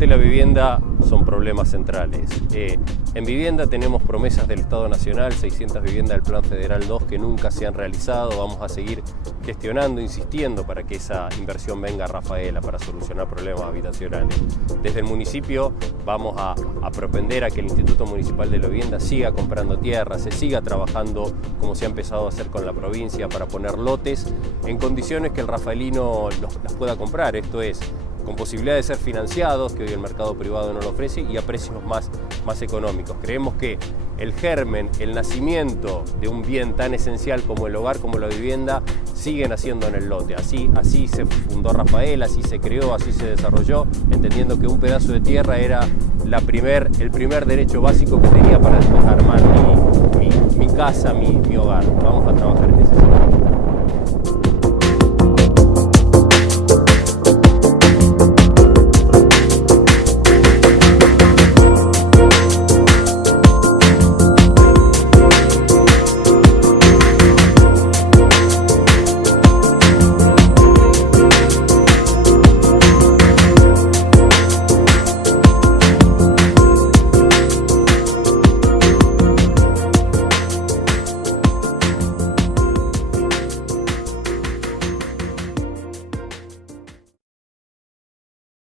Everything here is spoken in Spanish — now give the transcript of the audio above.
Realmente la vivienda son problemas centrales. En vivienda tenemos promesas del Estado Nacional, 600 viviendas del Plan Federal 2 que nunca se han realizado. Vamos a seguir gestionando, insistiendo para que esa inversión venga a Rafaela para solucionar problemas habitacionales. Desde el municipio vamos a propender a que el Instituto Municipal de la Vivienda siga comprando tierra, se siga trabajando como se ha empezado a hacer con la provincia para poner lotes en condiciones que el rafaelino las pueda comprar. Esto es, con posibilidad de ser financiados, que hoy el mercado privado no lo ofrece, y a precios más económicos. Creemos que el germen, el nacimiento de un bien tan esencial como el hogar, como la vivienda, sigue naciendo en el lote. Así se fundó Rafaela, así se creó, así se desarrolló, entendiendo que un pedazo de tierra era el primer derecho básico que tenía para después armar mi casa, mi hogar. Vamos a trabajar en ese sentido.